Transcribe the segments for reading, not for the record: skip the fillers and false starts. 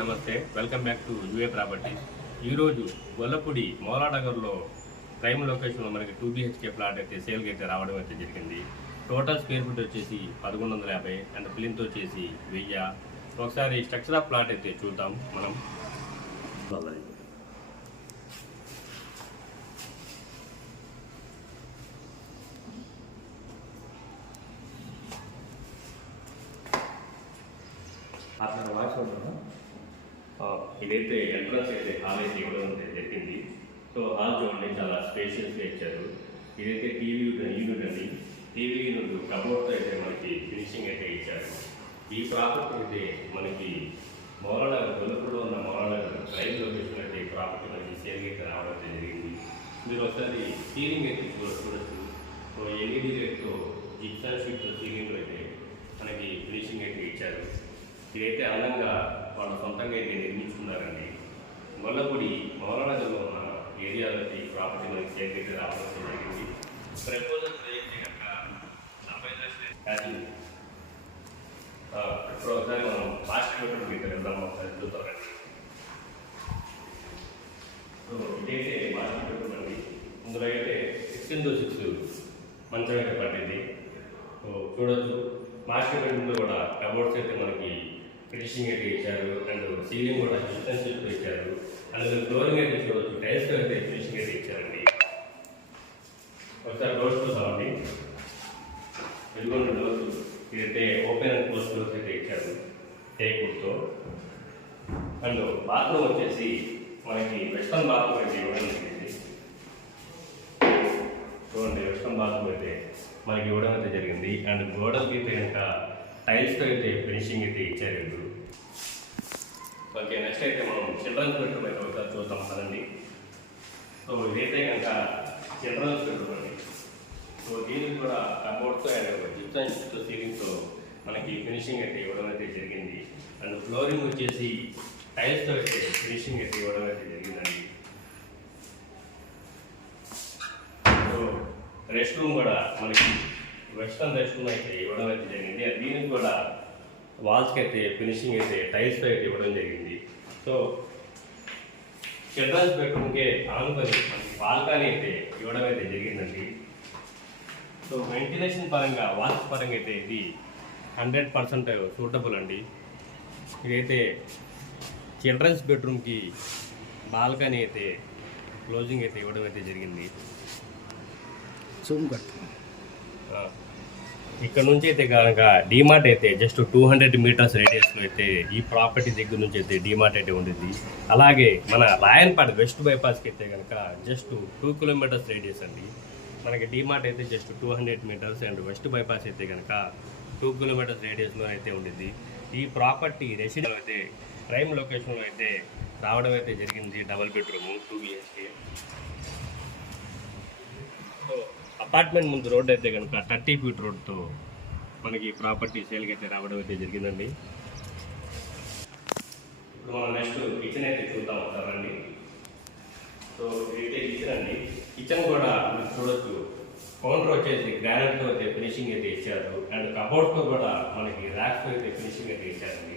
నమస్తే, welcome back to UA properties. ఈరోజు Gollapudi మౌలానగర్లో prime లొకేషన్లో మనకి 2 BHK ప్లాట్ అయితే సేల్కి అయితే రావడం అయితే జరిగింది. టోటల్ స్క్వేర్ ఫీట్ వచ్చేసి 1150 అండ్ ప్లింత్ వచ్చేసి 1000. ఒకసారి స్ట్రక్చర్ ఆఫ్ ప్లాట్ అయితే చూద్దాం మనం. ఇదైతే ఎంట్రన్స్ అయితే హాల్ అయితే ఇవ్వడం జరిగింది. సో హాల్ చూడండి, చాలా స్పేషియస్గా ఇచ్చారు. ఇదైతే టీవీ యూనిట్ అండి. టీవీ యూనిట్ కబోర్డ్తో అయితే మనకి ఫినిషింగ్ అయితే ఇచ్చారు. ఈ ప్రాపర్టీ అయితే మనకి మౌలానగర్ గొల్లపూడిలో ఉన్న మౌలానగర్ ప్రైమ్ లొకేషన్ అయితే ఈ ప్రాపర్టీ మనకి సేల్ అయితే రావడం అయితే జరిగింది. మీరు ఒకసారి సీలింగ్ అయితే చూడొచ్చు. సో ఎల్ఈడి రేట్తో జిప్సన్ షీట్తో సీలింగ్లో అయితే మనకి ఫినిషింగ్ అయితే ఇచ్చారు. ఇదైతే అందంగా వాళ్ళు సొంతంగా అయితే నిర్మించుకున్నారండి. గొల్లపూడి మౌలానగర్లో ఉన్న ఏరియాలో అయితే ఈ ప్రాపర్టీ మనకి సేల్ అయితే రావడం జరిగింది. ప్రపోజల్ అయితే కనుక 40 లక్షలు. ఇప్పుడు ఒకసారి మనం లాస్ట్ బెడ్రూమ్ అయితే వెళ్దాం, ఒకసారి చూద్దామండి. సో ఇదైతే లాస్ట్ బెడ్రూమ్ అండి. ఇందులో అయితే 16x6 మంచం అయితే పట్టింది. సో చూడొచ్చు, మాస్టర్ బెడ్రూమ్లో కూడా కబోర్డ్స్ అయితే మనకి ఫినిషింగ్ అయితే ఇచ్చారు. అండ్ సీలింగ్ కూడా డిస్టెన్స్ ఇచ్చారు. అండ్ ఫ్లోరింగ్ అయితే చూడవచ్చు, టైల్స్ అయితే ఫినిషింగ్ అయితే ఇచ్చారండి. ఒకసారి డోర్స్ చూసామండి. ఇదిగోండి డోర్స్. ఇదైతే ఓపెన్ అండ్ క్లోజ్ డోర్స్ అయితే ఇచ్చారు టేక్వుడ్తో. అండ్ బాత్రూమ్ వచ్చేసి మనకి వెస్టర్న్ బాత్రూమ్ అయితే ఇవ్వడం జరిగింది. చూడండి, వెస్టర్న్ బాత్రూమ్ అయితే మనకి ఇవ్వడం అయితే జరిగింది. అండ్ గోడలకి అయితే కనుక టైల్స్తో అయితే ఫినిషింగ్ అయితే ఇచ్చారు. ఓకే, నెక్స్ట్ అయితే మనం చిల్డ్రన్స్ బెడ్రూమ్ అయితే ఒకసారి చూద్దాం కదండి. సో ఇదైతే కనుక చిల్డ్రన్స్ బెడ్రూమ్ అండి. సో దీనికి కూడా కబోర్డ్తో అండ్ జిప్సన్ సీలింగ్తో మనకి ఫినిషింగ్ అయితే ఇవ్వడం అయితే జరిగింది. అండ్ ఫ్లోరింగ్ వచ్చేసి టైల్స్తో అయితే ఫినిషింగ్ అయితే ఇవ్వడం అయితే జరిగిందండి. సో రెస్ట్ రూమ్ కూడా మనకి వెస్టర్న్ రెస్ట్ రూమ్ అయితే ఇవ్వడం అయితే జరిగింది. దీనికి కూడా వాల్స్కి అయితే ఫినిషింగ్ అయితే టైల్స్తో అయితే ఇవ్వడం జరిగింది. సో చిల్డ్రన్స్ బెడ్రూమ్కే ఆనుకొని మనకి బాల్కనీ అయితే ఇవ్వడం అయితే జరిగిందండి. సో వెంటిలేషన్ పరంగా వాల్స్ పరంగా అయితే ఇది 100% సూటబుల్ అండి. ఇదైతే చిల్డ్రన్స్ బెడ్రూమ్కి బాల్కనీ అయితే క్లోజింగ్ అయితే ఇవ్వడం అయితే జరిగింది. ఇక్కడ నుంచి అయితే కనుక డిమార్ట్ అయితే జస్ట్ 200 మీటర్స్ రేడియస్లో అయితే ఈ ప్రాపర్టీ దగ్గర నుంచి అయితే డిమార్ట్ అయితే ఉంటుంది. అలాగే మన రాయన్పాడ్ వెస్ట్ బైపాస్కి అయితే కనుక జస్ట్ 2 కిలోమీటర్స్ రేడియస్ అండి. మనకి డిమార్ట్ అయితే just 200 metres and west bypass అయితే కనుక 2 కిలోమీటర్స్ రేడియస్లో అయితే ఉంటుంది. ఈ ప్రాపర్టీ రెసిడెన్షియల్ అయితే ప్రైమ్ లొకేషన్లో అయితే రావడం అయితే జరిగింది. Double bedroom 2 BHK. So apartment ముందు రోడ్ అయితే కనుక 30 ఫీట్ రోడ్తో మనకి ప్రాపర్టీ సేల్కి అయితే రావడం అయితే జరిగిందండి. ఇప్పుడు మనం నెక్స్ట్ కిచెన్ అయితే చూద్దాం ఒకసారండి. సో ఇదైతే కిచెన్ అండి. కిచెన్ కూడా మీరు చూడొచ్చు, కౌంటర్ వచ్చేసి గ్రానైట్తో అయితే ఫినిషింగ్ అయితే ఇచ్చారు. అండ్ కబోర్డ్స్తో కూడా మనకి ర్యాక్స్తో అయితే ఫినిషింగ్ అయితే ఇచ్చారండి.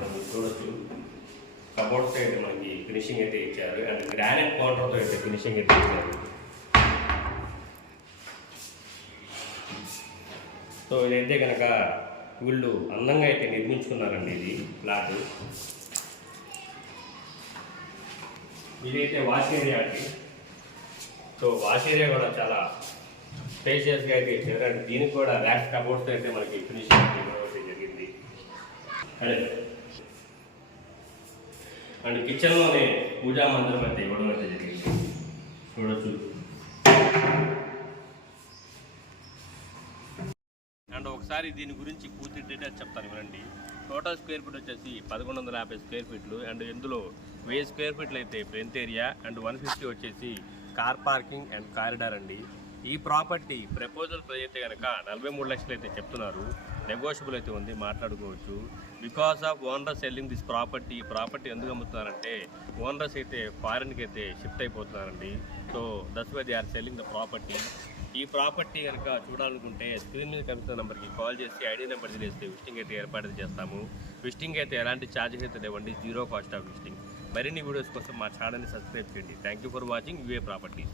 మీరు చూడొచ్చు, కబోర్డ్స్తో అయితే మనకి ఫినిషింగ్ అయితే ఇచ్చారు. అండ్ గ్రానైట్ కౌంటర్తో అయితే ఫినిషింగ్ అయితే ఇచ్చారు. సో ఇదైతే కనుక వీళ్ళు అందంగా అయితే నిర్మించుకున్నారండి ఇది ప్లాట్. ఇదైతే వాష్ ఏరియా అండి. సో వాష్ ఏరియా కూడా చాలా స్పేషియస్గా అయితే ఇచ్చారు. అండ్ దీనికి కూడా ర్యాక్ కబోర్డ్స్తో అయితే మనకి ఫినిషింగ్ అయితే ఇవ్వడం అయితే జరిగింది. అండ్ కిచెన్లోనే పూజా మందిరం అయితే ఇవ్వడం అయితే జరిగింది. చూడొచ్చు. అండ్ ఒకసారి దీని గురించి పూర్తి డీటెయిల్స్ చెప్తాను వినండి. టోటల్ స్క్వేర్ ఫీట్ వచ్చేసి 1150 స్క్వేర్ ఫీట్లు. అండ్ ఇందులో 1000 స్క్వేర్ ఫీట్లు అయితే ప్లెంత్ ఏరియా అండ్ 150 వచ్చేసి కార్ పార్కింగ్ అండ్ కారిడార్ అండి. ఈ ప్రాపర్టీ ప్రపోజల్ ప్రైస్ అయితే కనుక 43 లక్షలు అయితే చెప్తున్నారు. నెగోషియబుల్ అయితే ఉంది, మాట్లాడుకోవచ్చు. Because of owners selling this property. ఈ ప్రాపర్టీ ఎందుకు అమ్ముతున్నారంటే ఓనర్స్ అయితే ఫారిన్కి అయితే షిఫ్ట్ అయిపోతున్నారండి. So that's why they are selling the property. ఈ ప్రాపర్టీ కనుక చూడాలనుకుంటే స్క్రీన్ మీద కనిపిస్తున్న నెంబర్కి కాల్ చేసి ఐడి నెంబర్ తెలిస్తే విజిటింగ్ అయితే ఏర్పాటు చేస్తాము. విజిటింగ్ అయితే ఎలాంటి ఛార్జెస్ అయితే లేవండి, జీరో కాస్ట్ ఆఫ్ విజిటింగ్. మరిన్ని వీడియోస్ కోసం మా ఛానల్ని సబ్స్క్రైబ్ చేయండి. Thank you for watching UA properties.